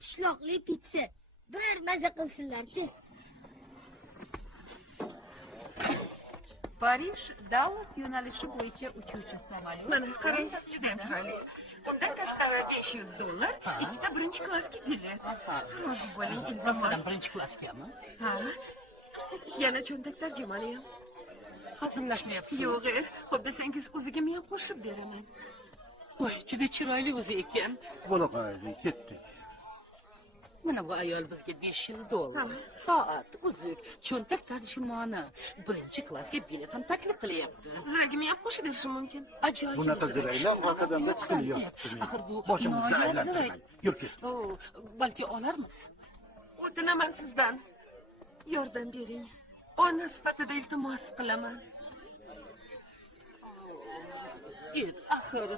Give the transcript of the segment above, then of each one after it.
pishloqli pitsa. Bir maza qilsinlar-chi. Parij Dallas yo'nalishi bo'yicha uchuvchi samolyot. Mana qarang, juda ham chiroyli. Undan tashqari $500, ikkita birinchi klassga bilet. Rozi bo'ling, iltimos. Birinchi klassgami? Ha. Yana cho'ntak tarjimoni ham. Hazillashmayapsiz? Yo'q, xo'plasangiz o'ziga men qo'shib beraman. Voy, juda chiroyli o'zi ekan. Bo'laqayli, ketdik. Mana bu ayol bizga $500, soat, uzuk, cho'ntak tarjimoni, birinchi klassga bilet ham taklif qilyapti. Ziragimni ham qo'shib berishim mumkin. Ajoyib. Bunaqa ziraylar orqadanda tizilyapti. Axir bu boshimizni aylantirmang. Yur ket. Balki olarmiz. O'tinaman sizdan. Yordam bering. Ona sifatida iltimos qilaman. Axir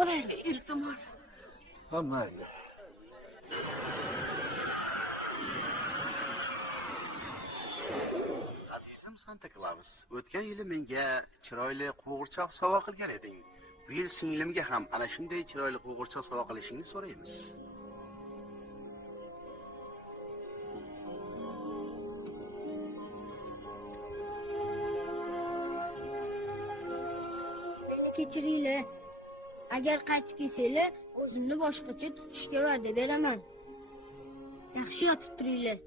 olaylik, iltimos. Ha, mayli. Azizim Santa Claus, o'tgan yili menga chiroyli qo'g'irchoq sovg'a qilgan eding. Bu yil singlimga ham ana shunday chiroyli qo'g'irchoq sovg'a qilishingni so'raymiz. Meni kechiringlar. Agar qaytib kelsanglar, o'zimni boshqacha tutishga va'da beraman. Yaxshi yotib turinglar.